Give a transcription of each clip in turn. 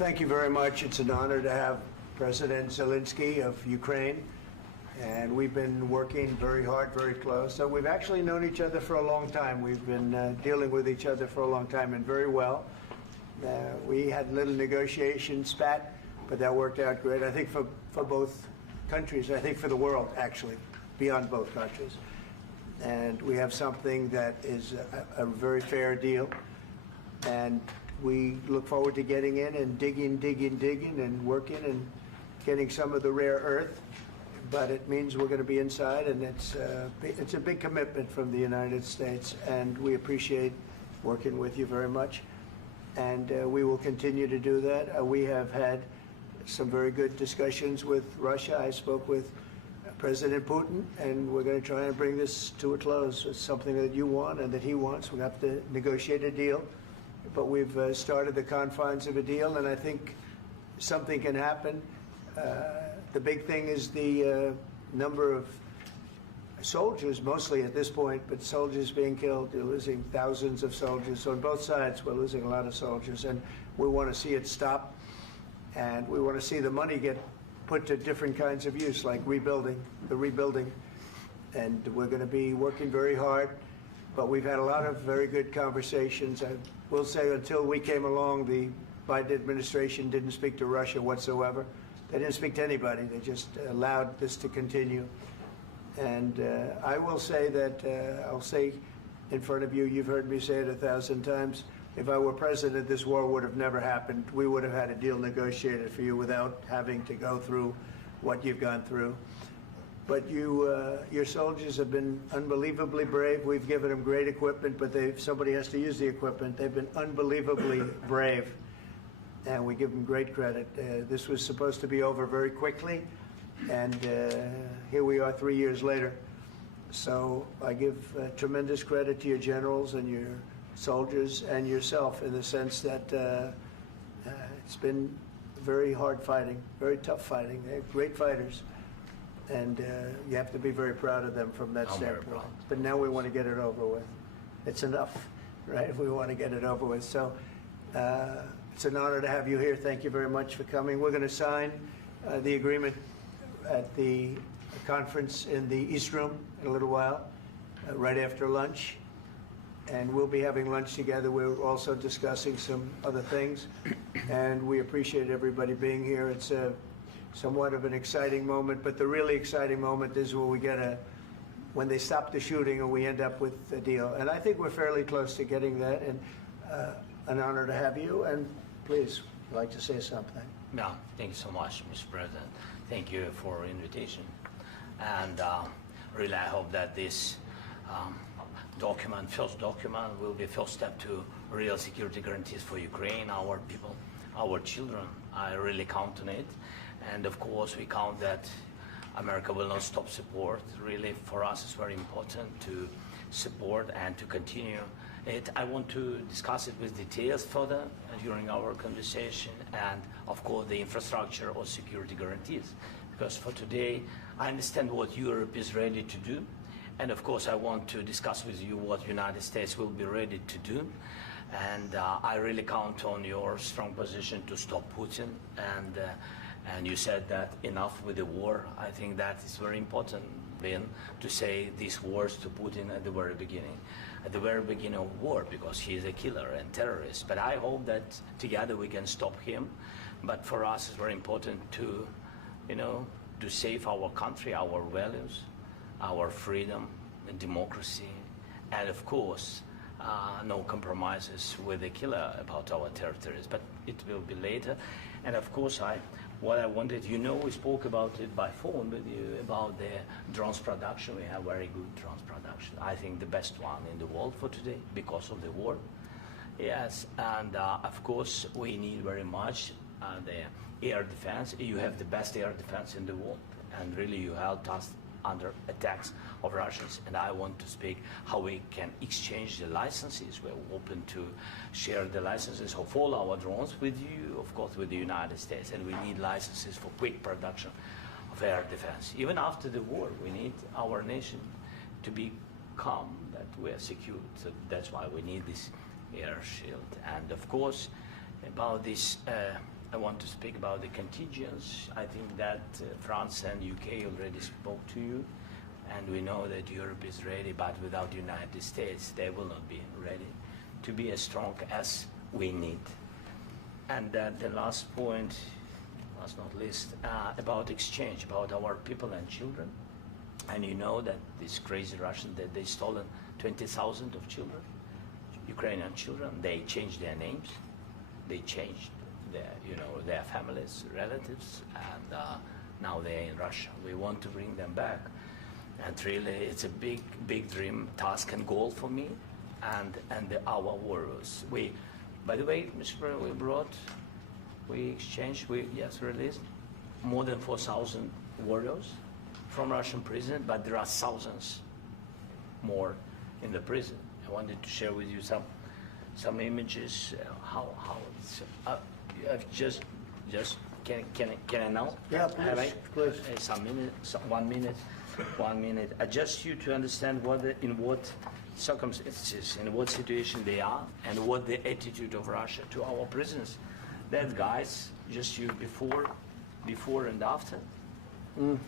thank you very much. It's an honor to have President Zelensky of Ukraine, and we've been working very hard, very close. So we've actually known each other for a long time. We've been dealing with each other for a long time, and very well. We had a little negotiation spat, but that worked out great. I think for both countries, I think for the world, actually, beyond both countries. And we have something that is a very fair deal. And we look forward to getting in and digging and working and getting some of the rare earth. But it means we're going to be inside, and it's a big commitment from the United States, and we appreciate working with you very much. And we will continue to do that. We have had some very good discussions with Russia. I spoke with President Putin, and we're going to try and bring this to a close. It's something that you want and that he wants. We have to negotiate a deal. But we've started the confines of a deal, and I think something can happen. The big thing is the number of soldiers, mostly at this point, but soldiers being killed. They're losing thousands of soldiers. So on both sides, we're losing a lot of soldiers, and we want to see it stop. And we want to see the money get put to different kinds of use, like rebuilding. And we're going to be working very hard. But we've had a lot of very good conversations. I will say until we came along, the Biden administration didn't speak to Russia whatsoever. They didn't speak to anybody. They just allowed this to continue. And I will say that, I'll say in front of you, you've heard me say it 1,000 times, if I were president, this war would have never happened. We would have had a deal negotiated for you without having to go through what you've gone through. But your soldiers have been unbelievably brave. We've given them great equipment, but somebody has to use the equipment. They've been unbelievably brave, and we give them great credit. This was supposed to be over very quickly, and here we are 3 years later. So I give tremendous credit to your generals and your soldiers and yourself in the sense that it's been very hard fighting, very tough fighting. They're great fighters. And you have to be very proud of them from that standpoint. But now we want to get it over with. It's enough, right? We want to get it over with. So it's an honor to have you here. Thank you very much for coming. We're going to sign the agreement at the conference in the East Room in a little while, right after lunch. And we'll be having lunch together. We're also discussing some other things. And we appreciate everybody being here. It's somewhat of an exciting moment, but the really exciting moment is when they stop the shooting and we end up with a deal. And I think we're fairly close to getting that, and an honor to have you. And please, I'd like to say something. No, thank you so much, Mr. President. Thank you for the invitation. And really, I hope that this first document, will be a first step to real security guarantees for Ukraine, our people, our children. I really count on it. And of course, we count that America will not stop support. Really, for us, it's very important to support and to continue it. I want to discuss it with details further during our conversation, and of course, the infrastructure or security guarantees. Because for today, I understand what Europe is ready to do. And of course, I want to discuss with you what the United States will be ready to do. And I really count on your strong position to stop Putin. And you said that enough with the war. I think that is very important, Ben, to say these words to Putin at the very beginning of war, because he is a killer and terrorist. But I hope that together we can stop him. But for us, it's very important to, to save our country, our values, our freedom and democracy, and of course, no compromises with the killer about our territories, but it will be later. And of course, what I wanted, we spoke about it by phone with you, about the drones production. We have very good drones production. I think the best one in the world for today because of the war. Yes, and of course, we need very much the air defense. You have the best air defense in the world, and really you helped us under attacks of Russians, and I want to speak how we can exchange the licenses. We're open to share the licenses of all our drones with you, of course, with the United States, and we need licenses for quick production of air defense. Even after the war, we need our nation to be calm, that we are secure. So that's why we need this air shield. And of course, about this I want to speak about the contingents. I think that France and UK already spoke to you, and we know that Europe is ready, but without the United States, they will not be ready to be as strong as we need. And the last point, last not least, about exchange, about our people and children. And you know that these crazy Russians, that they stolen 20,000 of children, Ukrainian children. They changed their names, they changed their families, relatives, and now they're in Russia. We want to bring them back, and really, it's a big dream, task, and goal for me, and our warriors. By the way, Mr. President, we released more than 4,000 warriors from Russian prison, but there are thousands more in the prison. I wanted to share with you some images. How it's just can I now? Yeah, please. Please. 1 minute. Just you to understand in what circumstances, in what situation they are, and what the attitude of Russia to our prisoners. That guys, just you before and after. And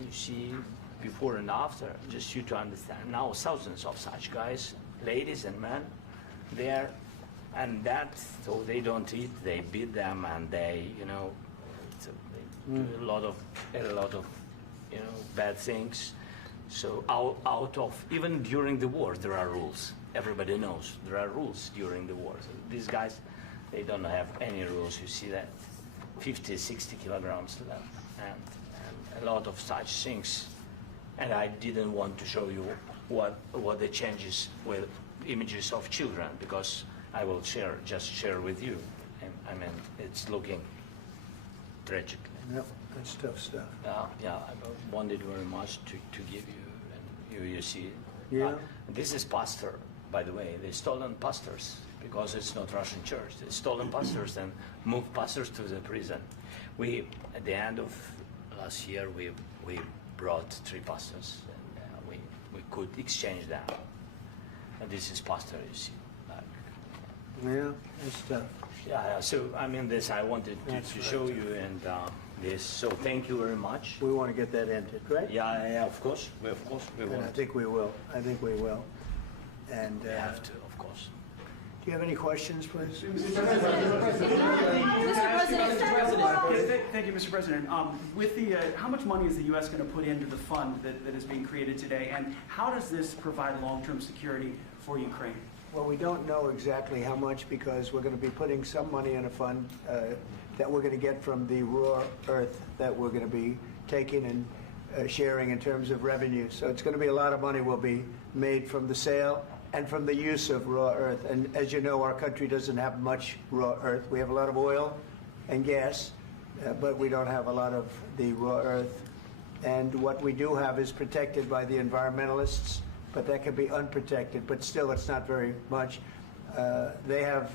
you see before and after, just you to understand. Now thousands of such guys, ladies and men, there, and so they don't eat, they beat them, and they do a lot of bad things. So out of, even during the war, there are rules. Everybody knows there are rules during the war. So these guys, they don't have any rules. You see that 50, 60 kilograms left, and a lot of such things. And I didn't want to show you what the changes with images of children, because I will just share with you. And, I mean, it's looking tragic. Yep, that's tough stuff. Yeah, I wanted very much to give you, and you see. Yeah. This is pastor, by the way. They stolen pastors, because it's not Russian church. They stolen pastors and moved pastors to the prison. At the end of last year, we brought 3 pastors, and we could exchange them. And this is pastor, you see. Yeah, that's tough. Yeah. So I mean, this I wanted to show you, and this. So thank you very much. We want to get that ended, right? Yeah. Of course, we And want. I think we will. And We have to, of course. do you have any questions, please? Thank you, Mr. President. With how much money is the U.S. going to put into the fund that is being created today, and how does this provide long-term security for Ukraine? Well, we don't know exactly how much, because we're going to be putting some money in a fund that we're going to get from the raw earth that we're going to be taking and sharing in terms of revenue. So it's going to be a lot of money will be made from the sale and from the use of raw earth. And as you know, our country doesn't have much raw earth. We have a lot of oil and gas, but we don't have a lot of the raw earth. And what we do have is protected by the environmentalists, but that can be unprotected, but still it's not very much. They have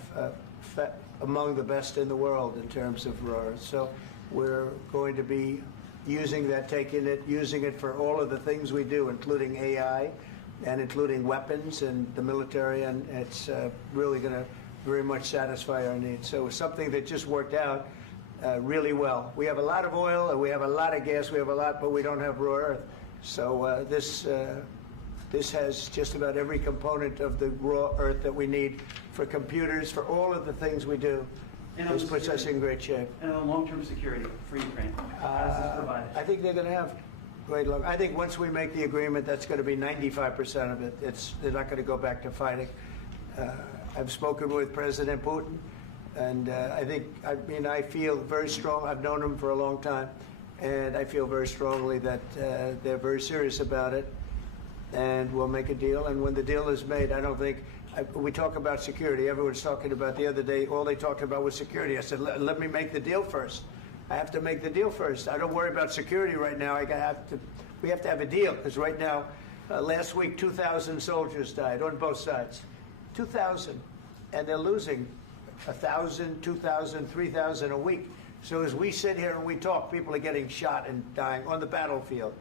among the best in the world in terms of raw earth. So we're going to be using that, using it for all of the things we do, including AI and including weapons and the military, and it's really going to very much satisfy our needs. So it's something that just worked out really well. We have a lot of oil, and we have a lot of gas, we have a lot, but we don't have raw earth. So this has just about every component of the raw earth that we need for computers, for all of the things we do. This puts us in great shape. And on long-term security for Ukraine, how does this provide it? I think they're going to have great luck. I think once we make the agreement, that's going to be 95% of it. They're not going to go back to fighting. I've spoken with President Putin, and I feel very strong. I've known him for a long time, and I feel very strongly that they're very serious about it, and we'll make a deal. And when the deal is made, I don't think we talk about security. Everyone's talking about the other day, all they talked about was security. I said, let me make the deal first. I have to make the deal first. I don't worry about security right now. We have to have a deal, because right now, last week, 2,000 soldiers died on both sides. 2,000. And they're losing 1,000, 2,000, 3,000 a week. So as we sit here and we talk, people are getting shot and dying on the battlefield.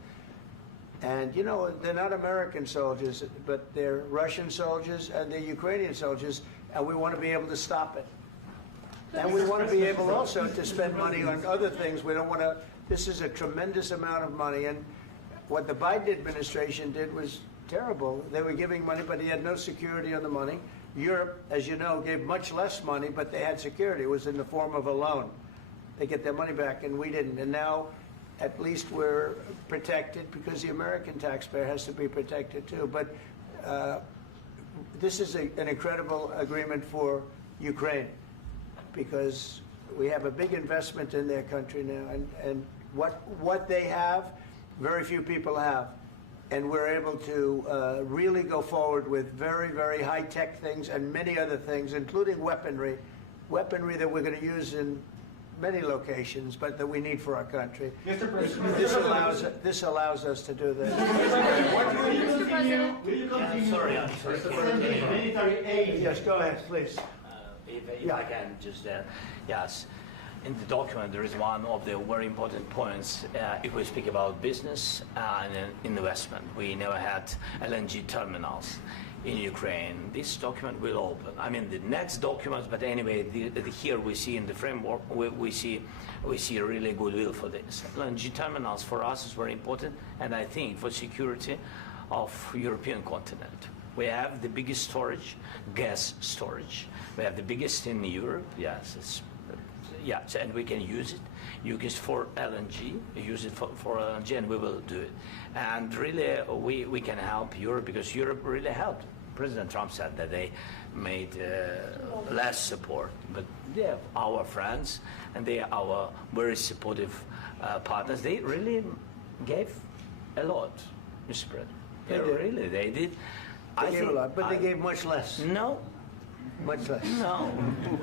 And, you know, they're not American soldiers, but they're Russian soldiers and they're Ukrainian soldiers, and we want to be able to stop it. And we want to be able also to spend money on other things. We don't want to, this is a tremendous amount of money. And what the Biden administration did was terrible. They were giving money, but he had no security on the money. Europe, as you know, gave much less money, but they had security. It was in the form of a loan. They get their money back, and we didn't. And now, at least we're protected because the American taxpayer has to be protected too. But this is an incredible agreement for Ukraine because we have a big investment in their country now, and what they have, very few people have. And we're able to really go forward with very, very high-tech things and many other things, including weaponry that we're going to use in many locations, but that we need for our country. Mr. President, This allows us to do that. Mr. President, will you continue? Sorry. Sending humanitarian aid? Yes, go ahead, please. If I can just, yes. In the document, there is one of the very important points. If we speak about business and investment, we never had LNG terminals in Ukraine. This document will open. I mean, the next documents, but anyway, here we see in the framework, we see really goodwill for this. LNG terminals for us is very important, and I think for security of European continent. We have the biggest storage, gas storage. We have the biggest in Europe. Yes, and we can use it. Use it for LNG. Use it for LNG, and we will do it. And really, we can help Europe because Europe really helped. President Trump said that they made less support, but they are our friends and they are our very supportive partners. They really gave a lot, Mr. President. They did. They gave a lot, but they gave much less. No. Much less. No.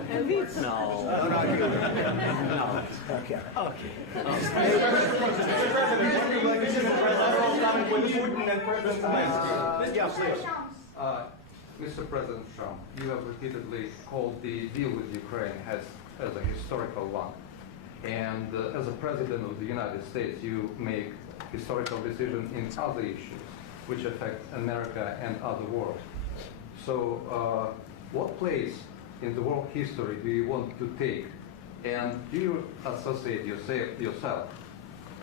No. No. Okay. Mr. President Trump, you have repeatedly called the deal with Ukraine as a historical one. And as a President of the United States, you make historical decisions in other issues which affect America and other world. So what place in the world history do you want to take? And do you associate yourself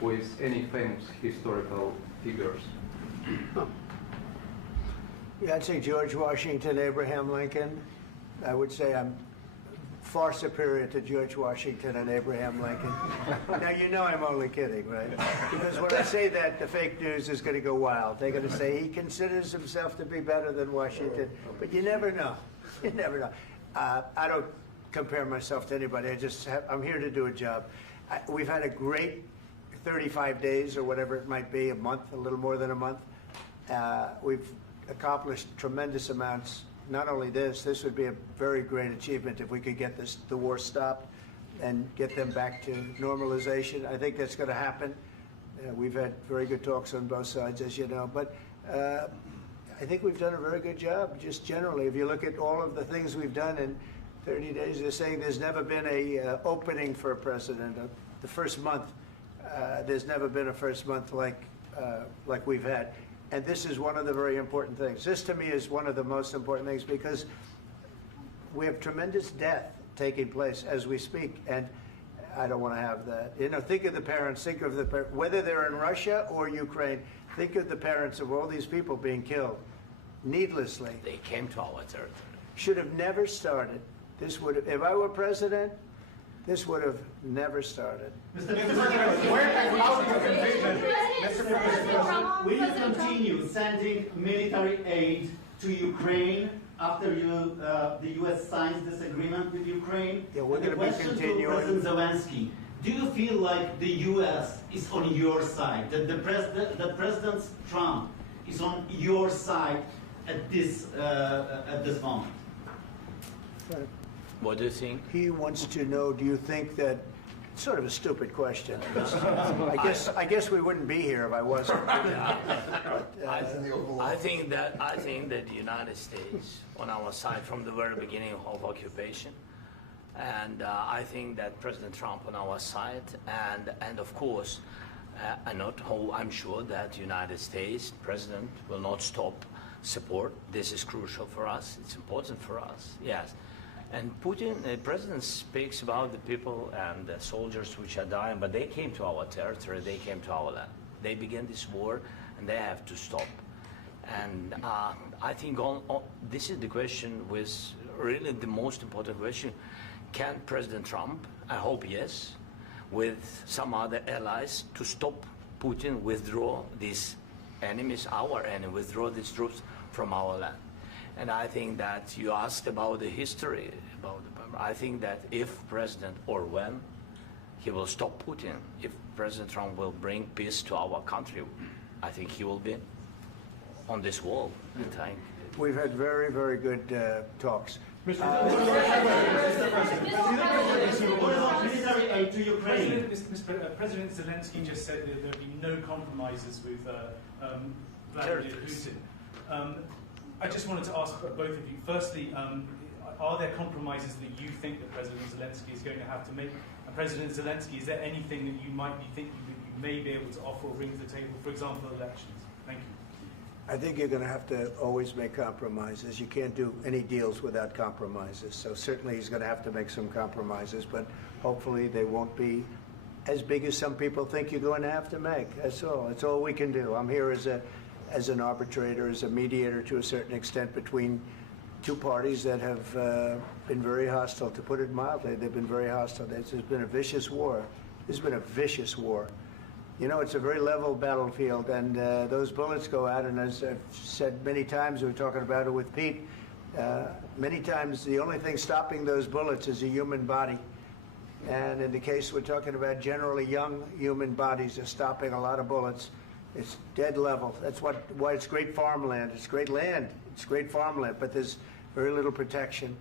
with any famous historical figures? Yeah, I'd say George Washington, Abraham Lincoln. I would say I'm far superior to George Washington and Abraham Lincoln. Now, you know I'm only kidding, right? Because when I say that, the fake news is going to go wild. They're going to say he considers himself to be better than Washington. But you never know. You never know. I don't compare myself to anybody. I'm here to do a job. We've had a great 35 days or whatever it might be, a month, a little more than a month. We've accomplished tremendous amounts. Not only this would be a very great achievement if we could get the war stopped and get them back to normalization. I think that's going to happen. We've had very good talks on both sides, as you know. But I think we've done a very good job, just generally. If you look at all of the things we've done in 30 days, they're saying there's never been a opening for a president. The first month, there's never been a first month like we've had. And this is one of the very important things. This, to me, is one of the most important things because we have tremendous death taking place as we speak, and I don't want to have that. You know, think of the parents, whether they're in Russia or Ukraine, think of the parents of all these people being killed needlessly. They came to our territory. Should have never started. This would have, if I were president, this would have never started. Mr. President, where has out your conviction? Mr. President, will you continue sending military aid to Ukraine after the U.S. signs this agreement with Ukraine? Yeah, we're going to be continuing. To President Zelensky, do you feel like the U.S. is on your side, that President Trump is on your side at this moment? Right. What do you think? He wants to know, do you think that, it's sort of a stupid question. I guess we wouldn't be here if I wasn't. I think that the United States on our side from the very beginning of occupation, and I think that President Trump on our side, and of course, I'm sure that the United States President will not stop support. This is crucial for us. It's important for us. Yes. And Putin, the president speaks about the people and the soldiers which are dying, but they came to our territory, they came to our land. They began this war, and they have to stop. And I think this is the question, with really the most important question. Can President Trump, I hope yes, with some other allies, to stop Putin, withdraw these enemies, our enemy, withdraw these troops from our land? And I think that you asked about the history, I think that if President, or when, he will stop Putin, if President Trump will bring peace to our country, I think he will be on this wall. We've had very, very good talks. What about military aid to Ukraine? President Zelensky just said that there'd be no compromises with Vladimir Putin. I just wanted to ask both of you, firstly, are there compromises that you think that President Zelensky is going to have to make? And President Zelensky, is there anything that you might be thinking that you may be able to offer or bring to the table, for example, elections? Thank you. I think you're going to have to always make compromises. You can't do any deals without compromises. So certainly he's going to have to make some compromises, but hopefully they won't be as big as some people think you're going to have to make. That's all. That's all we can do. I'm here as an arbitrator, as a mediator to a certain extent between two parties that have been very hostile, to put it mildly. They've been very hostile. This has been a vicious war. This has been a vicious war. You know, it's a very level battlefield, and those bullets go out, and as I've said many times, we were talking about it with Pete, many times the only thing stopping those bullets is a human body. And in the case we're talking about, generally young human bodies are stopping a lot of bullets. It's dead level. That's why it's great farmland. It's great land. It's great farmland, but there's very little protection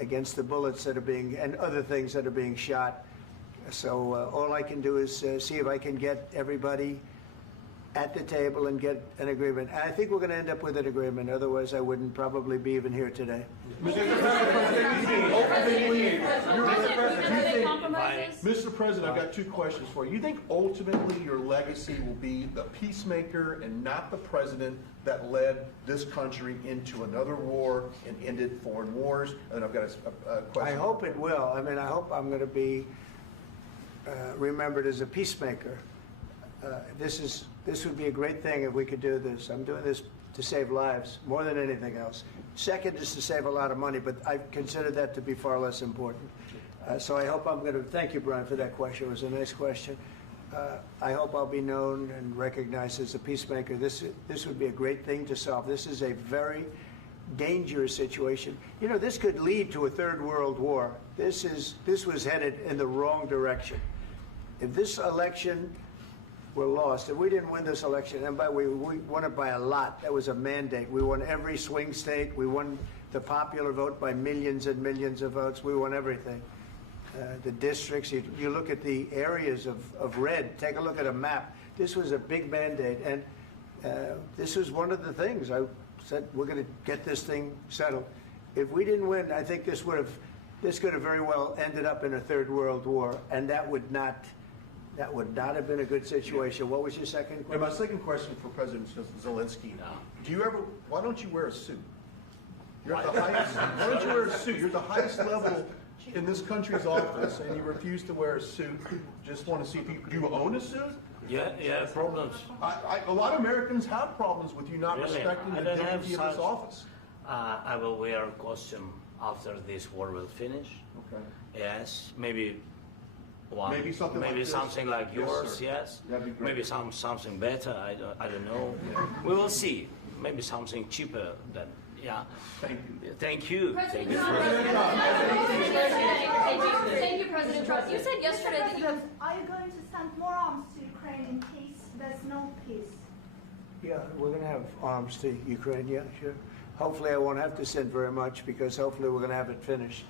against the bullets that are being, and other things that are being shot. So all I can do is see if I can get everybody at the table and get an agreement. And I think we're going to end up with an agreement. Otherwise, I wouldn't probably be even here today. Mr. President, I've got two questions for you. You think ultimately your legacy will be the peacemaker and not the president that led this country into another war and ended foreign wars? And I've got a question. I hope it will. I mean, I hope I'm going to be remembered as a peacemaker. This would be a great thing if we could do this. I'm doing this to save lives more than anything else. Second is to save a lot of money, but I consider that to be far less important. So I hope I'm going to, thank you, Brian, for that question. It was a nice question. I hope I'll be known and recognized as a peacemaker. This would be a great thing to solve. This is a very dangerous situation. You know, this could lead to a third world war. This was headed in the wrong direction. If this election were lost, if we didn't win this election, and we won it by a lot, that was a mandate. We won every swing state. We won the popular vote by millions and millions of votes. We won everything. The districts, you look at the areas of red, take a look at a map. This was a big mandate, and this was one of the things. I said, we're going to get this thing settled. If we didn't win, I think this could have very well ended up in a third world war, and that would not have been a good situation. What was your second question? And my second question for President Zelensky, why don't you wear a suit? You're at the highest, why don't you wear a suit? You're at the highest level in this country's office, and you refuse to wear a suit. Just want to see if do you own a suit? Yeah, problems. A lot of Americans have problems with you not respecting the dignity of this office. I will wear a costume after this war will finish. Okay. Yes, maybe something like yours. Yes, That'd be great. Maybe something better. I don't know. We will see. Maybe something cheaper than. Yeah. Thank you. President Trump. Thank you, President Trump. You said yesterday that you have. Are you going to send more arms to Ukraine in case there's no peace? Yeah, we're going to have arms to Ukraine. Yeah, sure. Hopefully, I won't have to send very much, because hopefully we're going to have it finished.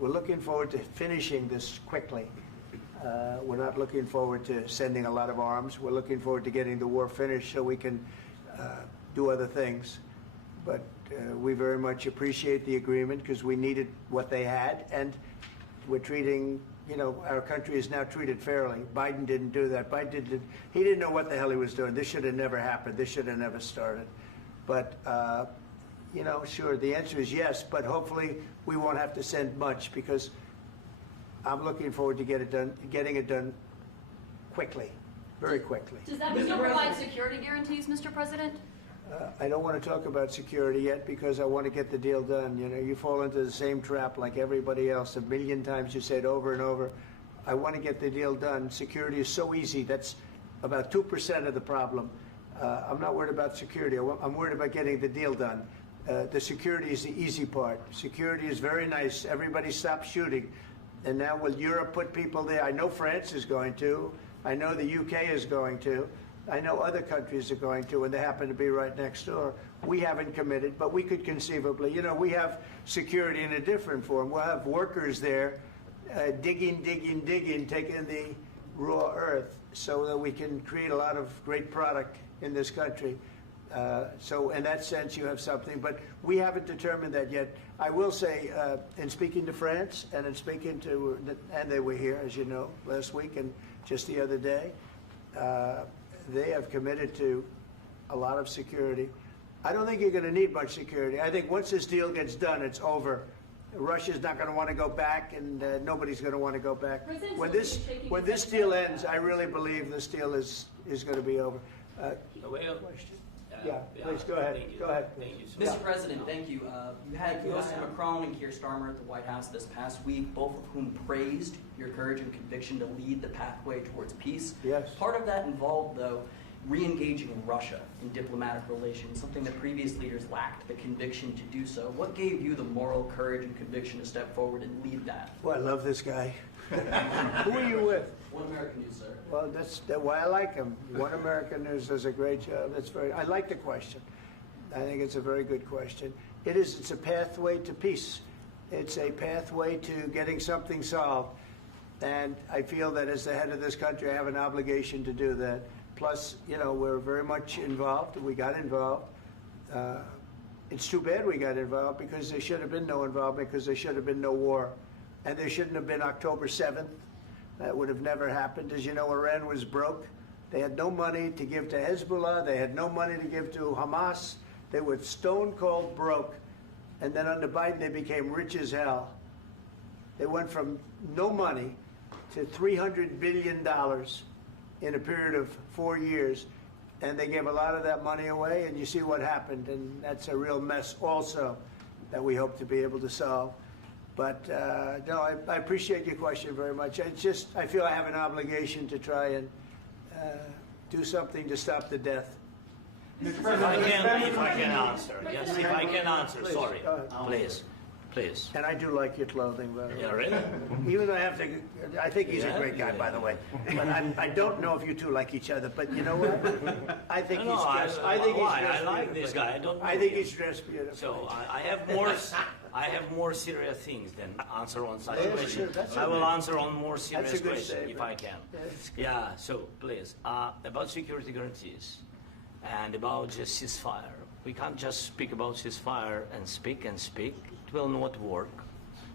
We're looking forward to finishing this quickly. We're not looking forward to sending a lot of arms. We're looking forward to getting the war finished so we can do other things. But we very much appreciate the agreement, because we needed what they had, and we're treating, our country is now treated fairly. Biden didn't do that. He didn't know what the hell he was doing. This should have never happened. This should have never started. But, you know, sure, the answer is yes, but hopefully we won't have to send much because I'm looking forward to getting it done quickly, very quickly. Does that mean you'll provide security guarantees, Mr. President? I don't want to talk about security yet because I want to get the deal done. You know, you fall into the same trap like everybody else. A million times you say it over and over. I want to get the deal done. Security is so easy. That's about 2% of the problem. I'm not worried about security. I'm worried about getting the deal done. The security is the easy part. Security is very nice. Everybody stopped shooting. And now will Europe put people there? I know France is going to. I know the UK is going to. I know other countries are going to, and they happen to be right next door. We haven't committed, but we could conceivably. You know, we have security in a different form. We'll have workers there digging, taking the raw earth so that we can create a lot of great product in this country. So in that sense, you have something, but we haven't determined that yet. I will say, in speaking to France and in speaking to, and they were here, as you know, last week and just the other day, they have committed to a lot of security. I don't think you're going to need much security. I think once this deal gets done, it's over. Russia's not going to want to go back, and nobody's going to want to go back. When this deal ends, I really believe this deal is going to be over. Yeah, please go ahead. Go ahead. Thank you. Mr. President, thank you. You had President Macron and Keir Starmer at the White House this past week, both of whom praised your courage and conviction to lead the pathway towards peace. Yes. Part of that involved, though, re-engaging Russia in diplomatic relations, something that previous leaders lacked the conviction to do so. What gave you the moral courage and conviction to step forward and lead that? Well, I love this guy. Who are you with? One American News, sir. Well, that's why I like him. One American News does a great job. I like the question. I think it's a very good question. It's a pathway to peace. It's a pathway to getting something solved. And I feel that as the head of this country, I have an obligation to do that. Plus, you know, we're very much involved. We got involved. It's too bad we got involved because there should have been no involvement because there should have been no war. And there shouldn't have been October 7th. That would have never happened. As you know, Iran was broke. They had no money to give to Hezbollah. They had no money to give to Hamas. They were stone cold broke. And then under Biden, they became rich as hell. They went from no money to $300 billion in a period of 4 years. And they gave a lot of that money away, and you see what happened. And that's a real mess also that we hope to be able to solve. But no, I appreciate your question very much. I feel I have an obligation to try and do something to stop the death. If I can answer, yes, if I can answer, Please, sorry, please. And I do like your clothing, by the way. Yeah, really? Even though I think he's a great guy, by the way. But I don't know if you two like each other. But you know what? I think he's dressed. I like this guy. I think he's dressed beautifully. So I have more serious things than answer on such Yeah, questions. sure, I will answer on more That's serious a good questions if statement. I can. Yeah, so please, about security guarantees and about just ceasefire. We can't just speak about ceasefire and speak. It will not work.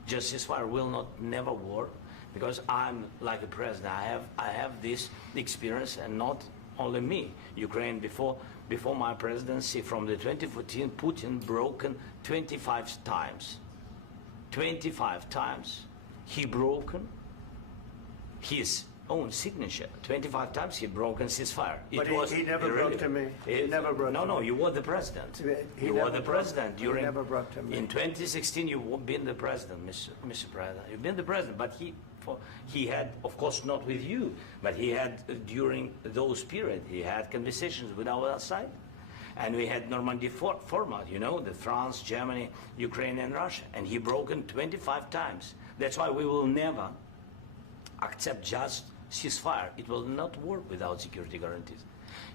Just ceasefire will never work because I'm like a president. I have this experience, and not only me. Ukraine before my presidency, from the 2014, Putin broken 25 times. 25 times he broken his own signature. 25 times he broken ceasefire. But he never broke to me. He never broke to me. No, you were the president. He You never were the broke- president he during. never broke to me. In 2016, you've been the president, Mr. President. You've been the president, but he had, of course, not with you, but he had during those periods. He had conversations with our side, and we had Normandy format. You know, the France, Germany, Ukraine, and Russia, and he broken 25 times. That's why we will never accept just ceasefire. It will not work without security guarantees.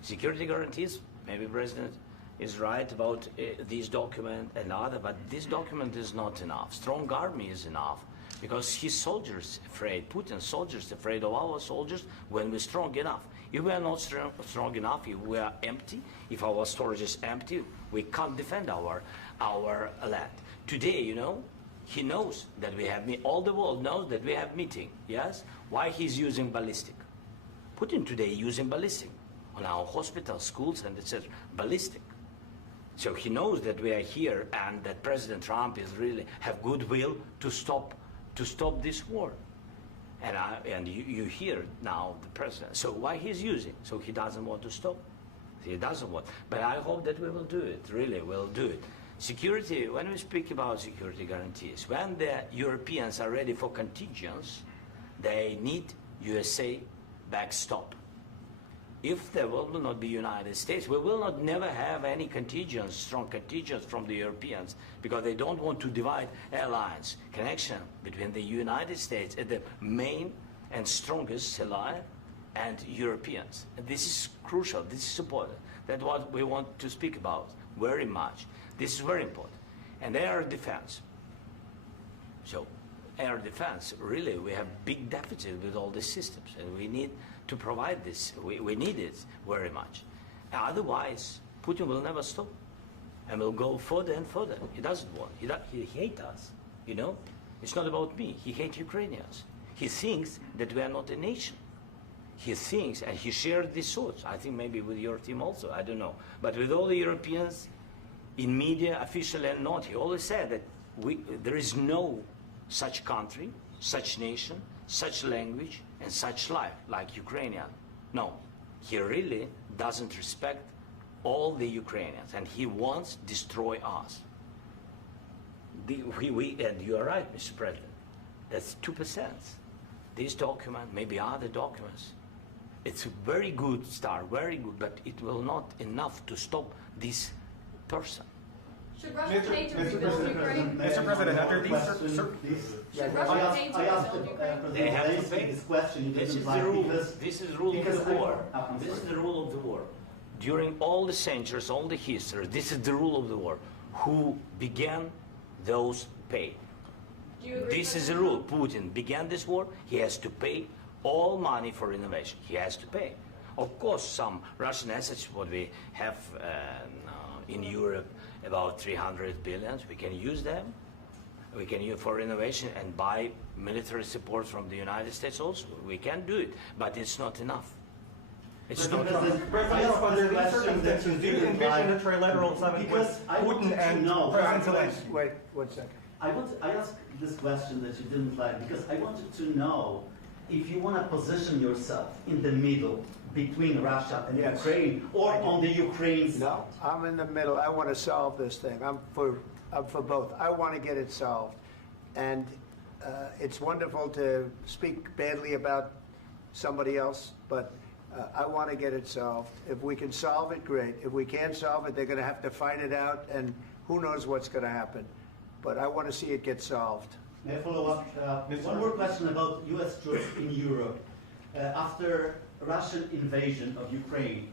Security guarantees, maybe President is right about this document and other, but this document is not enough. Strong army is enough because his soldiers afraid, Putin's soldiers afraid of our soldiers when we're strong enough. If we are not strong enough, if we are empty, if our storage is empty, we can't defend our land. Today, you know, he knows that we have all the world knows that we have meeting. Yes, why he's using ballistic? Putin today using ballistic on our hospitals, schools, and etc. Ballistic. So he knows that we are here and that President Trump is really have goodwill to stop this war. And you hear now the president. So why he's using? So he doesn't want to stop. He doesn't want. But I hope that we will do it. Really, we'll do it. Security. When we speak about security guarantees, when the Europeans are ready for contingents, they need USA backstop. If there will not be United States, we will not never have any contingents, strong contingents from the Europeans, because they don't want to divide alliance connection between the United States as the main and strongest ally and Europeans. And this is crucial, this is important. That's what we want to speak about very much. This is very important. And air defense. So air defense, really, we have big deficit with all these systems, and we need to provide this. We need it very much. Otherwise, Putin will never stop, and will go further and further. He doesn't want. He hates us. You know, it's not about me. He hates Ukrainians. He thinks that we are not a nation. He thinks, and he shared these thoughts. I think maybe with your team also. I don't know, but with all the Europeans, in media, officially and not, he always said that there is no such country, such nation, such language, and such life like Ukrainian. No, he really doesn't respect all the Ukrainians, and he wants to destroy us. And you are right, Mr. President. That's 2%. This document, maybe other documents, it's a very good start, very good, but it will not enough to stop this person. Should Russia pay to rebuild Ukraine? Mr. President, under these Should Russia pay to rebuild Ukraine? They have to pay. This question This is the rule. This is the rule of the war. This is the rule of the war. During all the centuries, all the history, this is the rule of the war. Who began, those pay. Do you agree? This is the rule. Putin began this war. He has to pay all money for innovation. He has to pay. Of course, some Russian assets, what we have in Europe, about 300 billion, we can use them. We can use for innovation and buy military support from the United States also. We can do it, but it's not enough. It's not enough. President, under these circumstances, do you envision a trilateral summit with Putin and President Zelensky? Wait 1 second. I asked this question that you didn't like because I wanted to know if you want to position yourself in the middle between Russia and Yes. Ukraine, or on the Ukraine side. No, I'm in the middle. I want to solve this thing. I'm for both. I want to get it solved. And it's wonderful to speak badly about somebody else, but I want to get it solved. If we can solve it, great. If we can't solve it, they're going to have to fight it out, and who knows what's going to happen. But I want to see it get solved. May I follow up? One more question about U.S. troops in Europe. After Russian invasion of Ukraine,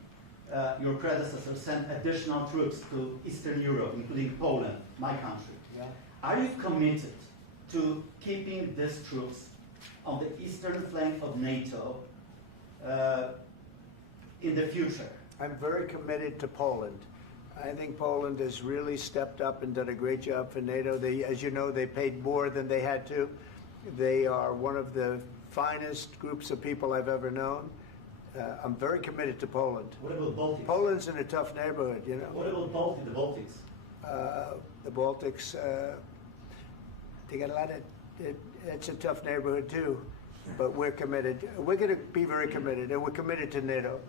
your predecessor sent additional troops to Eastern Europe, including Poland, my country. Yeah. Are you committed to keeping these troops on the eastern flank of NATO in the future? I'm very committed to Poland. I think Poland has really stepped up and done a great job for NATO. They, as you know, they paid more than they had to. They are one of the finest groups of people I've ever known. I'm very committed to Poland. What about Baltics? Poland's in a tough neighborhood, you know. What about the Baltics? The Baltics, they got a lot of, it's a tough neighborhood too, but we're committed. We're going to be very committed, and we're committed to NATO.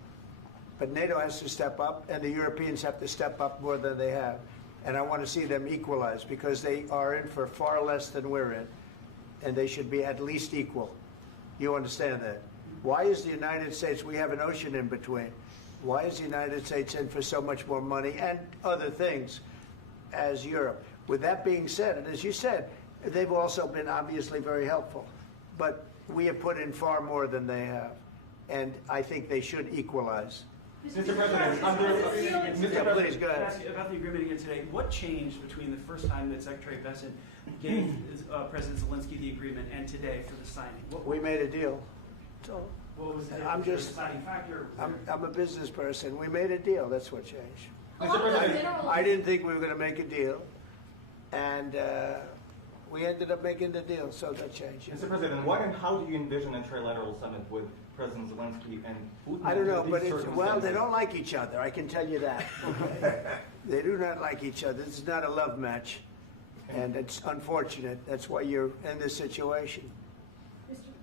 But NATO has to step up, and the Europeans have to step up more than they have. And I want to see them equalize, because they are in for far less than we're in, and they should be at least equal. You understand that? Why is the United States, we have an ocean in between, why is the United States in for so much more money and other things as Europe? With that being said, and as you said, they've also been obviously very helpful, but we have put in far more than they have, and I think they should equalize. Mr. President, Please go ahead. Can I ask you about the agreement again today? What changed between the first time that Secretary Bessent gave President Zelensky the agreement and today for the signing? We made a deal. So What was the I'm just- deciding factor? I'm a business person. We made a deal. That's what changed. Mr. President, I didn't think we were going to make a deal, and We ended up making the deal, so that changed. Mr. President, what and how do you envision a trilateral summit with President Zelensky and Putin? I don't know, under but these well, they circumstances? don't like each other. I can tell you that. Okay? They do not like each other. This is not a love match, and it's unfortunate. That's why you're in this situation.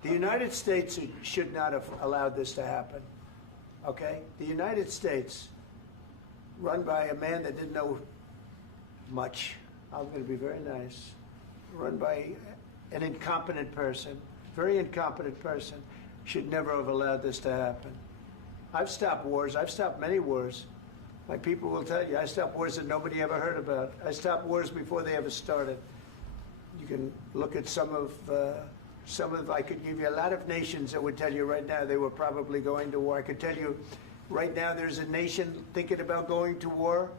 The United States should not have allowed this to happen. Okay? The United States, run by a man that didn't know much. I'm going to be very nice. Run by an incompetent person, very incompetent person, should never have allowed this to happen. I've stopped wars. I've stopped many wars. My people will tell you, I stopped wars that nobody ever heard about. I stopped wars before they ever started. You can look at some of, I could give you a lot of nations that would tell you right now they were probably going to war. I could tell you right now there's a nation thinking about going to war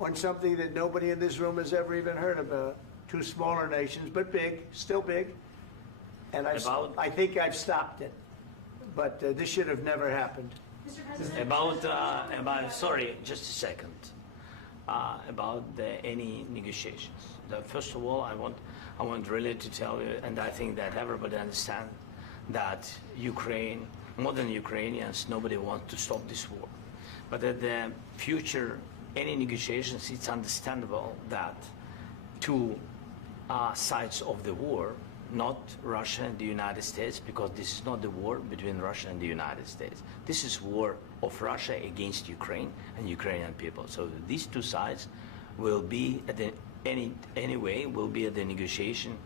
on something that nobody in this room has ever even heard about. Two smaller nations, but big, still big. And I think I've stopped it. But this should have never happened. Mr. President, Sorry, just a second. About any negotiations. First of all, I want really to tell you, and I think that everybody understands that Ukraine, more than Ukrainians, nobody wants to stop this war. But at the future, any negotiations, it's understandable that two sides of the war, not Russia and the United States, because this is not the war between Russia and the United States. This is war of Russia against Ukraine and Ukrainian people. So these two sides will be at the will be at the negotiation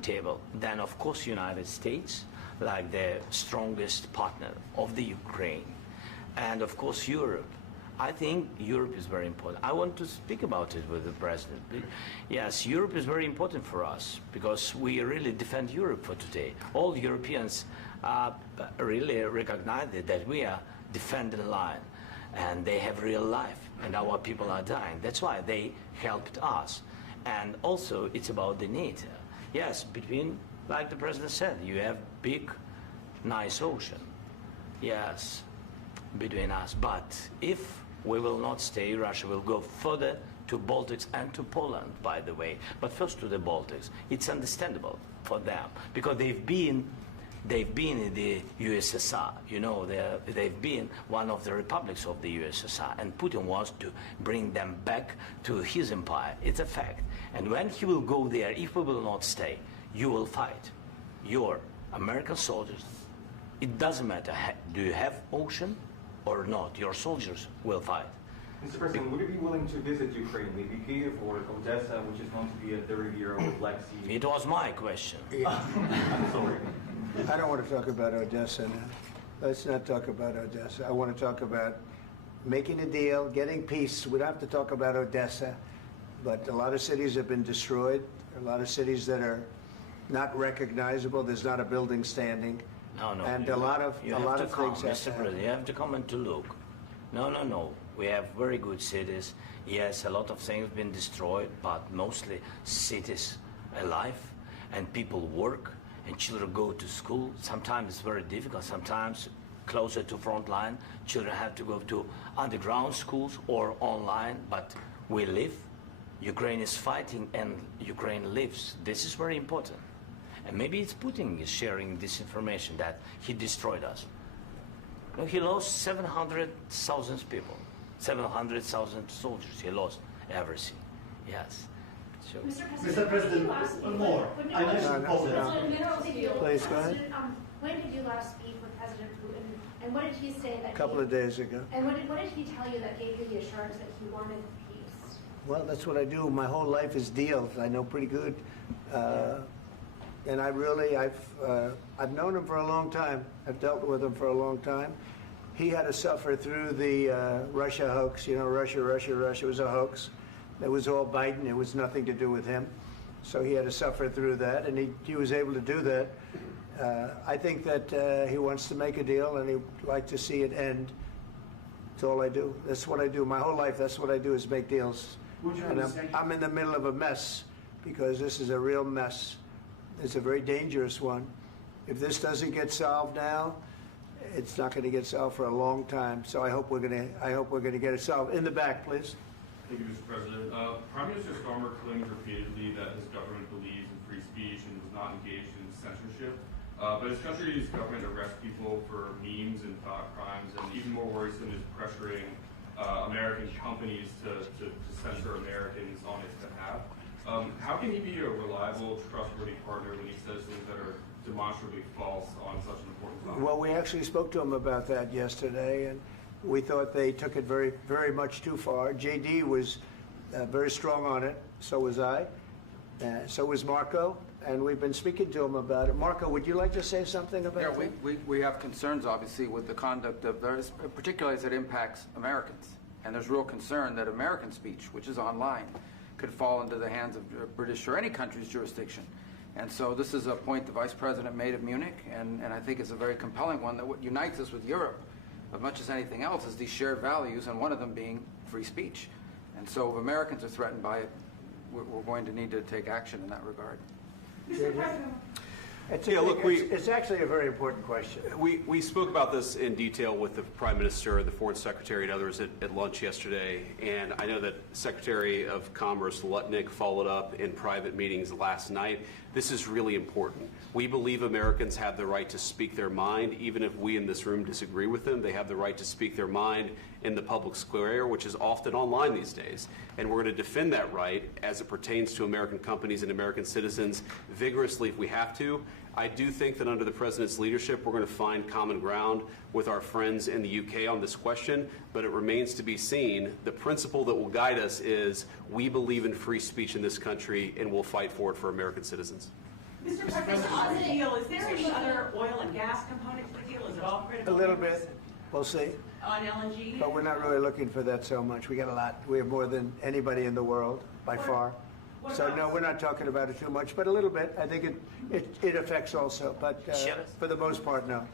table. Then of course United States, like the strongest partner of the Ukraine, and of course Europe. I think Europe is very important. I want to speak about it with the President. Yes, Europe is very important for us because we really defend Europe for today. All Europeans really recognize that we are defending the line and they have real life and our people are dying. That's why they helped us. And also it's about the NATO. Yes, between, like the President said, you have big, nice ocean. Yes, between us. But if we will not stay, Russia will go further to Baltics and to Poland, by the way. But first to the Baltics. It's understandable for them because they've been in the USSR. You know, they've been one of the republics of the USSR, and Putin wants to bring them back to his empire. It's a fact. And when he will go there, if we will not stay, you will fight. Your American soldiers, it doesn't matter, do you have ocean or not, your soldiers will fight. Mr. President, would you be willing to visit Ukraine, maybe Kiev or Odessa, which is known to be at the Riviera or the Black Sea? It was my question. I'm sorry. I don't want to talk about Odessa now. Let's not talk about Odessa. I want to talk about making a deal, getting peace. We don't have to talk about Odessa, but a lot of cities have been destroyed. A lot of cities that are not recognizable. There's not a building standing. No. And a lot of things have Mr. President, you have to come and to look. No. We have very good cities. Yes, a lot of things have been destroyed, but mostly cities alive, and people work, and children go to school. Sometimes it's very difficult. Sometimes closer to front line, children have to go to underground schools or online, but we live. Ukraine is fighting, and Ukraine lives. This is very important. And maybe it's Putin is sharing this information that he destroyed us. No, he lost 700,000 people, 700,000 soldiers. He lost everything. Yes. So. Mr. President, more. I mentioned Poland. Please, go ahead. When did you last speak with President Putin, and what did he say that? A couple of days ago. And what did he tell you that gave you the assurance that he wanted peace? Well, that's what I do. My whole life is deals. I know pretty good. And I've known him for a long time. I've dealt with him for a long time. He had to suffer through the Russia hoax. You know, Russia was a hoax. It was all Biden. It was nothing to do with him. So he had to suffer through that, and he was able to do that. I think that he wants to make a deal, and he'd like to see it end. That's all I do. That's what I do. My whole life, that's what I do is make deals. And I'm in the middle of a mess because this is a real mess. It's a very dangerous one. If this doesn't get solved now, it's not going to get solved for a long time. So I hope we're going to get it solved. In the back, please. Thank you, Mr. President. Prime Minister Starmer claimed repeatedly that his government believes in free speech and was not engaged in censorship. But his country's government arrests people for memes and thought crimes, and even more worrisome is pressuring American companies to censor Americans on its behalf. How can he be a reliable, trustworthy partner when he says things that are demonstrably false on such an important topic? Well, we actually spoke to him about that yesterday, and we thought they took it very, very much too far. JD was very strong on it. So was I. So was Marco. And we've been speaking to him about it. Marco, would you like to say something about that? We have concerns, obviously, with the conduct of those, particularly as it impacts Americans. And there's real concern that American speech, which is online, could fall into the hands of British or any country's jurisdiction. And so this is a point the Vice President made of Munich, and I think it's a very compelling one that what unites us with Europe, as much as anything else, is these shared values, and one of them being free speech. And so if Americans are threatened by it, we're going to need to take action in that regard. Mr. President. It's actually a very important question. We spoke about this in detail with the Prime Minister, the Foreign Secretary, and others at lunch yesterday, and I know that Secretary of Commerce Lutnick followed up in private meetings last night. This is really important. We believe Americans have the right to speak their mind, even if we in this room disagree with them. They have the right to speak their mind in the public square, which is often online these days. And we're going to defend that right as it pertains to American companies and American citizens vigorously if we have to. I do think that under the President's leadership, we're going to find common ground with our friends in the UK on this question, but it remains to be seen. The principle that will guide us is we believe in free speech in this country, and we'll fight for it for American citizens. Mr. President, on the deal, is there any other oil and gas component to the deal? Is it all critical? A little bit. We'll see. On LNG? But we're not really looking for that so much. We got a lot. We have more than anybody in the world, by far. So no, we're not talking about it too much, but a little bit. I think it affects also, but for the most part, no.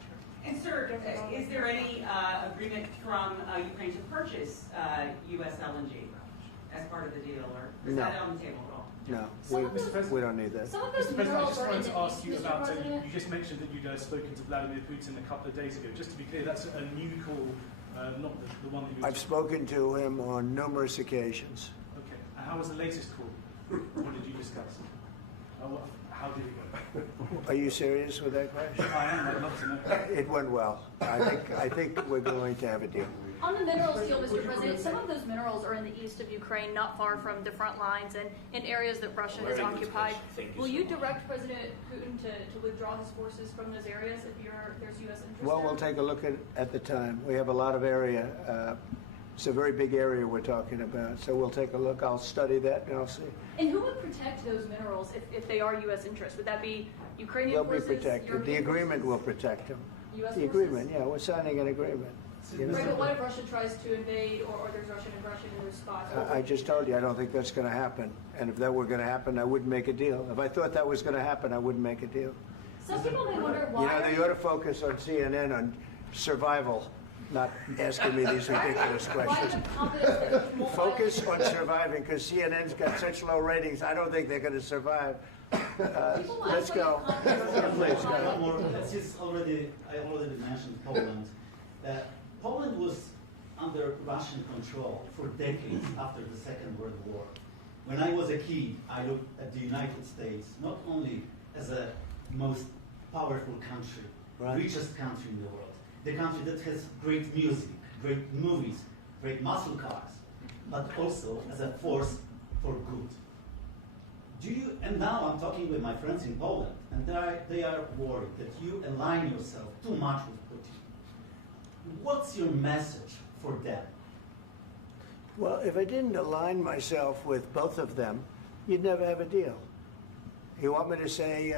And sir, is there any agreement from Ukraine to purchase U.S. LNG as part of the deal, or is that on the table at all? No, we don't need that. Mr. President, I just wanted to ask you about, you just mentioned that you'd spoken to Vladimir Putin a couple of days ago. Just to be clear, that's a new call, not the one that you... I've spoken to him on numerous occasions. Okay, and how was the latest call? What did you discuss? How did it go? Are you serious with that question? I am. I'd love to know. It went well. I think we're going to have a deal. On the minerals deal, Mr. President, some of those minerals are in the east of Ukraine, not far from the front lines and in areas that Russia has occupied. Will you direct President Putin to withdraw his forces from those areas if there's U.S. interest Well, there? we'll take a look at the time. We have a lot of area. It's a very big area we're talking about, so we'll take a look. I'll study that and I'll see. And who would protect those minerals if they are U.S. interests? Would that be Ukrainian They'll forces? be protected. European The agreement forces? will protect them. U.S. The forces? agreement, yeah, we're signing an agreement. You know? Right, but what if Russia tries to invade or there's Russian aggression in those spots? I just told you I don't think that's going to happen. And if that were going to happen, I wouldn't make a deal. If I thought that was going to happen, I wouldn't make a deal. Some people may wonder why. You know, they ought to focus on CNN on survival, not asking me these ridiculous questions. Focus on surviving, because CNN's got such low ratings. I don't think they're going to survive. Let's go. Please, go ahead. I already mentioned Poland. Poland was under Russian control for decades after the Second World War. When I was a kid, I looked at the United States not only as a most powerful country, richest country in the world, the country that has great music, great movies, great muscle cars, but also as a force for good. And now I'm talking with my friends in Poland, and they are worried that you align yourself too much with Putin. What's your message for them? Well, if I didn't align myself with both of them, you'd never have a deal. You want me to say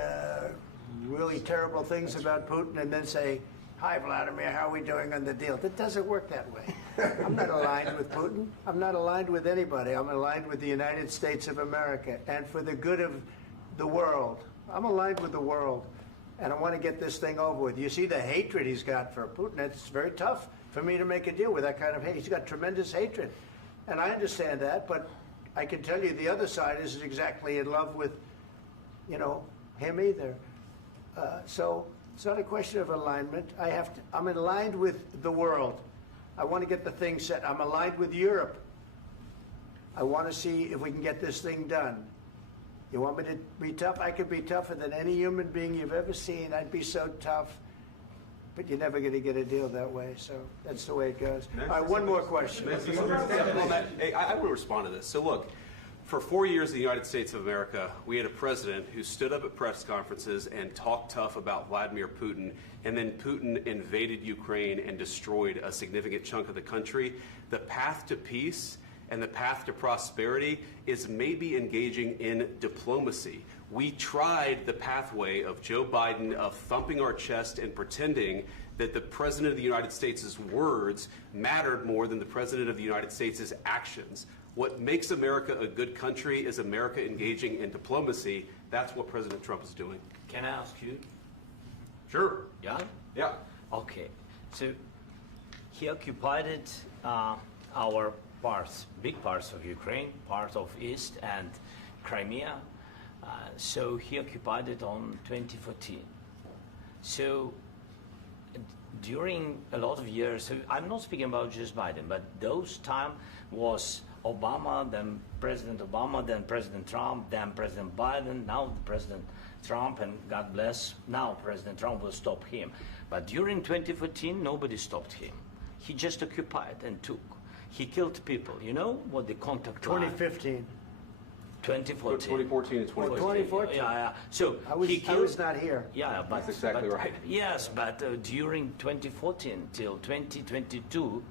really terrible things about Putin and then say, "Hi, Vladimir, how are we doing on the deal?" That doesn't work that way. I'm not aligned with Putin. I'm not aligned with anybody. I'm aligned with the United States of America and for the good of the world. I'm aligned with the world, and I want to get this thing over with. You see the hatred he's got for Putin. It's very tough for me to make a deal with that kind of hate. He's got tremendous hatred, and I understand that, but I can tell you the other side isn't exactly in love with, him either. So it's not a question of alignment. I'm aligned with the world. I want to get the thing set. I'm aligned with Europe. I want to see if we can get this thing done. You want me to be tough? I could be tougher than any human being you've ever seen. I'd be so tough. But you're never going to get a deal that way, so that's the way it goes. All right, one more question. Hey, I will respond to this. So look, for 4 years in the United States of America, we had a president who stood up at press conferences and talked tough about Vladimir Putin, and then Putin invaded Ukraine and destroyed a significant chunk of the country. The path to peace and the path to prosperity is maybe engaging in diplomacy. We tried the pathway of Joe Biden of thumping our chest and pretending that the President of the United States' words mattered more than the President of the United States' actions. What makes America a good country is America engaging in diplomacy. That's what President Trump is doing. Can I ask you? Sure. Yeah? Yeah. Okay. So he occupied our parts, big parts of Ukraine, part of East and Crimea. So he occupied it on 2014. So during a lot of years, so I'm not speaking about just Biden, but those time was Obama, then President Obama, then President Trump, then President Biden, now President Trump, and God bless, now President Trump will stop him. But during 2014, nobody stopped him. He just occupied and took. He killed people. You know what the contact line? 2015. 2014 2014. and 2014. 2014. Yeah. So I was not here. Yeah, but that's exactly right. Yes, but during 2014 till 2022,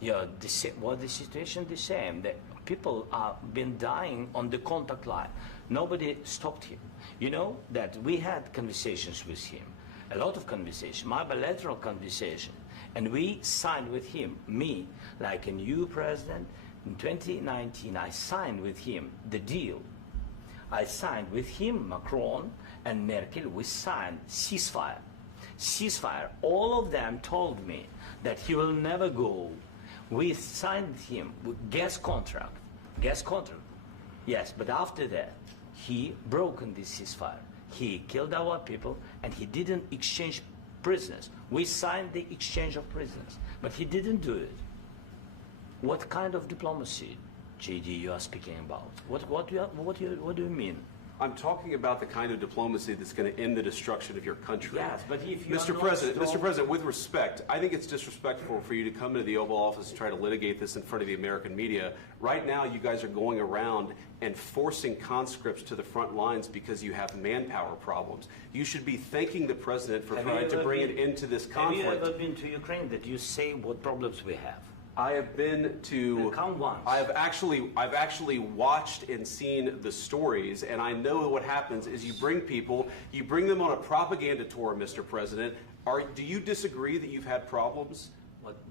yeah, the situation the same. The people have been dying on the contact line. Nobody stopped him. You know that we had conversations with him, a lot of conversation, my bilateral conversation, and we signed with him, me, like a new president. In 2019, I signed with him the deal. I signed with him, Macron and Merkel, we signed ceasefire. Ceasefire. All of them told me that he will never go. We signed with him with gas contract. Gas contract. Yes, but after that, he broken this ceasefire. He killed our people and he didn't exchange prisoners. We signed the exchange of prisoners, but he didn't do it. What kind of diplomacy, JD, you are speaking about? What do you mean? I'm talking about the kind of diplomacy that's going to end the destruction of your country. Yes, but if you Mr. President, with respect, I think it's disrespectful for you to come into the Oval Office and try to litigate this in front of the American media. Right now, you guys are going around and forcing conscripts to the front lines because you have manpower problems. You should be thanking the President for trying to bring it into this conflict. Have you ever been to Ukraine that you say what problems we have? I have been to. Count once. I've actually watched and seen the stories, and I know what happens is you bring them on a propaganda tour, Mr. President. Do you disagree that you've had problems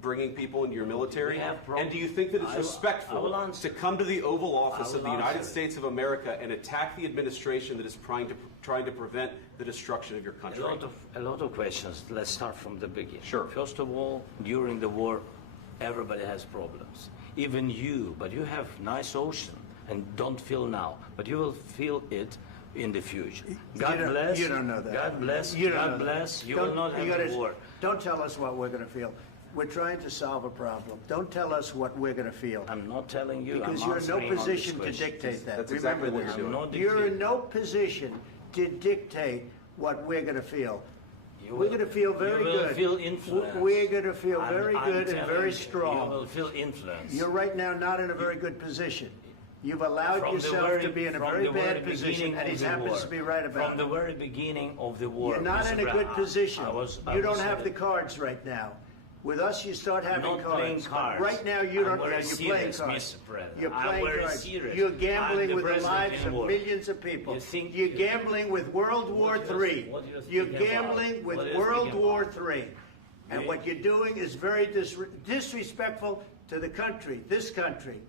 bringing people into your military? And do you think that it's respectful to come to the Oval Office of the United States of America and attack the administration that is trying to prevent the destruction of your country? A lot of questions. Let's start from the beginning. Sure. First of all, during the war, everybody has problems. Even you, but you have nice ocean and don't feel now, but you will feel it in the future. God bless. You don't know that. God bless. You don't God know bless. that. You will not have the war. Don't tell us what we're going to feel. We're trying to solve a problem. Don't tell us what we're going to feel. I'm not telling you. Because I'm you're in no answering on position this to question. dictate that. That's Remember exactly what this. you're doing. You're in no position to dictate what we're going to feel. You We're going to feel very you will good. Feel influence. We're going to feel very I'm good and telling very you, strong. You will feel influence. You're right now not in a very good position. You've allowed yourself to be in a very bad position, and he happens to be right about it. From the very beginning of the war. You're not in a good position. I You don't have the cards right now. With us, you start having not cards. playing cards. Right now, you don't. I'm very You're playing serious, cards. Mr. President. You're I'm playing very cards. serious. You're I'm gambling the with the president lives in of war. millions of people. You think You're gambling with World War III. You're gambling with World War III. And what you're doing is very disrespectful to the country, this country.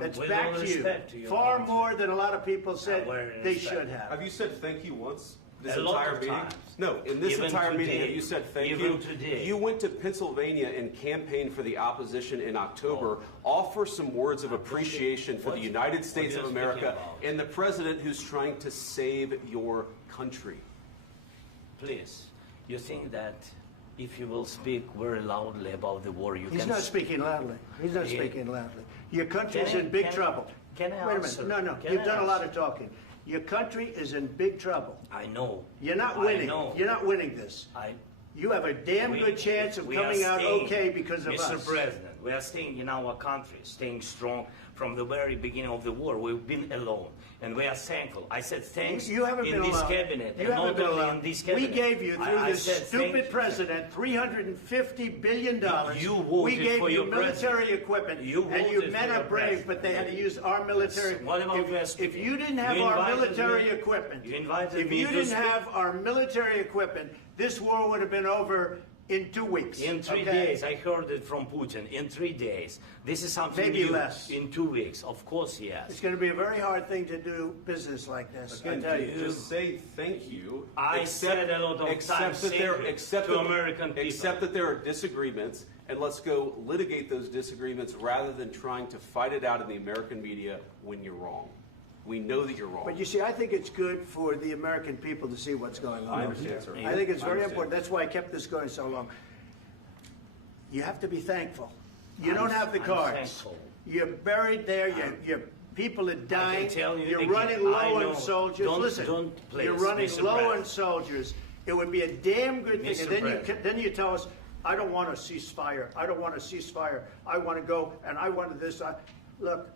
That's with back all to you. respect to your Far country. more than a lot of people said they respect. should have. Have you said thank you once? This A lot entire of meeting? times. No, in this Even entire meeting, today. have you said thank Even you? today. You went to Pennsylvania and campaigned for the opposition in October. Offer some words of appreciation for the United States of America and the president who's trying to save your country. Please, you think that if you will speak very loudly about the war, you He's can... not speaking loudly. He's not Yeah. speaking loudly. Your country's Can I- in big can I- trouble. Can I Wait a answer? minute. No, Can you've I done a lot answer? of talking. Your country is in big trouble. I know. You're not I winning. know. You're not winning this. You have a damn good chance of coming out okay because of us. Mr. President, we are staying in our country, staying strong from the very beginning of the war. We've been alone, and we are thankful. I said thanks You haven't in been this alone. cabinet, You and haven't not been only alone. in this cabinet. We gave you, through I this said stupid president, $350 billion. You voted we gave for you your military president. equipment, You and you voted men for are your brave, president. but they had to use our military. What about West? If you didn't have You our invited military me- equipment, You invited if me you to didn't speak. have our military equipment, this war would have been over in 2 weeks. In 3 okay? days, I heard it from Putin. In 3 days, this is something Maybe new. less. In 2 weeks, of course, yes. It's going to be a very hard thing to do business like this. I Again, tell you. just say thank you. I said a lot of times that there, thank you accept to that- American people. Accept that there are disagreements, and let's go litigate those disagreements rather than trying to fight it out in the American media when you're wrong. We know that you're wrong. But you see, I think it's good for the American people to see what's going on. I understand, sir. I think it's I very understand. important. That's why I kept this going so long. You have to be thankful. You I'm- don't have the I'm cards. thankful. You're buried there. Your people are dying. tell you You're again, running I low know. on soldiers. Don't- Listen, don't please, you're running Mr. low on President. soldiers. It would be a damn good thing. Mr. And then President. then you tell us, I don't want a ceasefire. I don't want a ceasefire. I want to go and I want this. Look,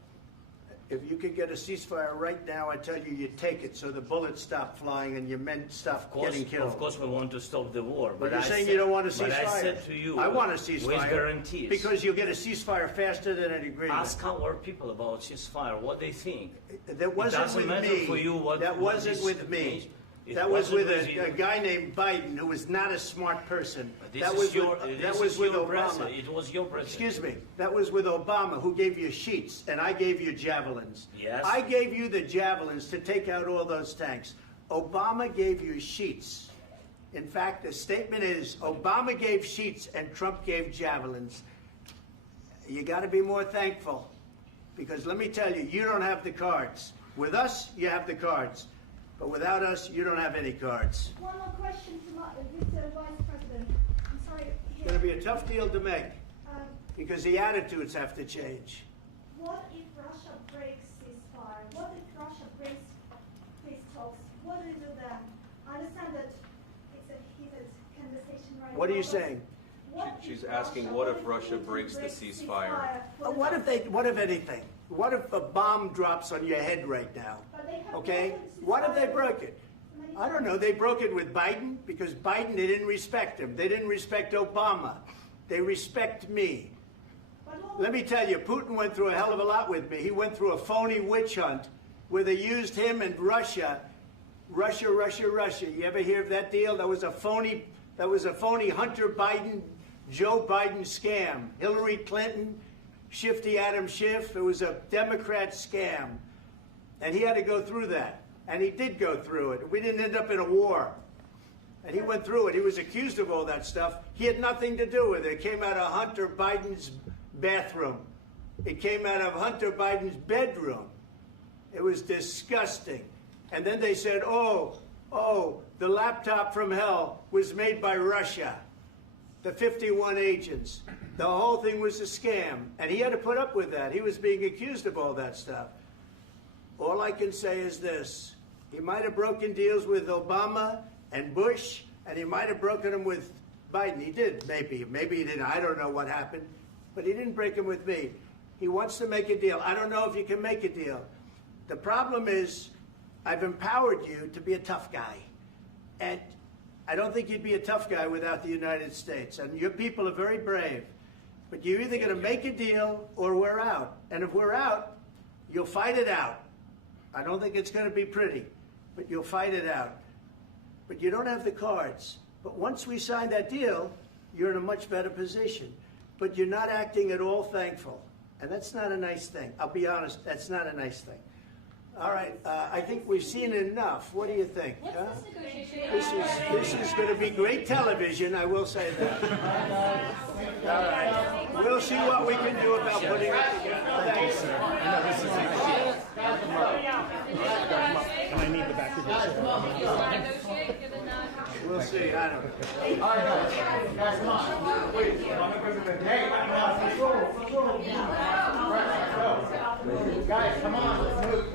if you could get a ceasefire right now, I tell you, you take it so the bullets stop flying and your men stop getting killed. Of course, we want to stop the war. But But you're I saying said- you don't want a ceasefire. But I said to you, I want a ceasefire. with guarantees. Because you'll get a ceasefire faster than an agreement. Ask our people about ceasefire, what they think. That wasn't it doesn't with matter me. for you what that what wasn't is- with me. It That was wasn't with you. a guy named Biden who was not a smart person. This That is was your, with, this that was is with your Obama. president. It was your president. Excuse me. That was with Obama, who gave you sheets, and I gave you javelins. Yes. I gave you the javelins to take out all those tanks. Obama gave you sheets. In fact, the statement is Obama gave sheets and Trump gave javelins. You got to be more thankful, because let me tell you, you don't have the cards. With us, you have the cards. But without us, you don't have any cards. One more question to Mr. Vice President. I'm sorry. It's going to be a tough deal to make, Um, because the attitudes have to change. What if Russia breaks ceasefire? What if Russia breaks peace talks? What do you do then? I understand that it's a heated conversation right now. What are you but saying? what She's if asking, what if Putin Russia breaks the breaks ceasefire? What if anything? What if a bomb drops on your head right now? But they have Okay? broken What if they ceasefire broke it? many I don't know. They broke it with Biden because Biden, they didn't respect him. They didn't respect Obama. They respect me. Let me tell you, Putin went through a hell of a lot with me. He went through a phony witch hunt where they used him and Russia. Russia. You ever hear of that deal? That was a phony Hunter Biden, Joe Biden scam. Hillary Clinton, Shifty Adam Schiff. It was a Democrat scam. And he had to go through that. And he did go through it. We didn't end up in a war. And he went through it. He was accused of all that stuff. He had nothing to do with it. It came out of Hunter Biden's bathroom. It came out of Hunter Biden's bedroom. It was disgusting. And then they said, oh, the laptop from hell was made by Russia. The 51 agents. The whole thing was a scam. And he had to put up with that. He was being accused of all that stuff. All I can say is this. He might have broken deals with Obama and Bush, and he might have broken them with Biden. He did, maybe. Maybe he didn't. I don't know what happened. But he didn't break them with me. He wants to make a deal. I don't know if you can make a deal. The problem is I've empowered you to be a tough guy. And I don't think you'd be a tough guy without the United States. And your people are very brave. But you're either going to make a deal or we're out. And if we're out, you'll fight it out. I don't think it's going to be pretty, but you'll fight it out. But you don't have the cards. But once we sign that deal, you're in a much better position. But you're not acting at all thankful. And that's not a nice thing. I'll be honest, that's not a nice thing. All right, I think we've seen enough. What do you think? Huh? This is going to be great television, I will say that. All right. We'll see what we can do about putting it together. Thanks. I need the back of your chair. We'll see. I don't. All right, guys, come on. Please. Hey, let's go. Guys, come on, let's move.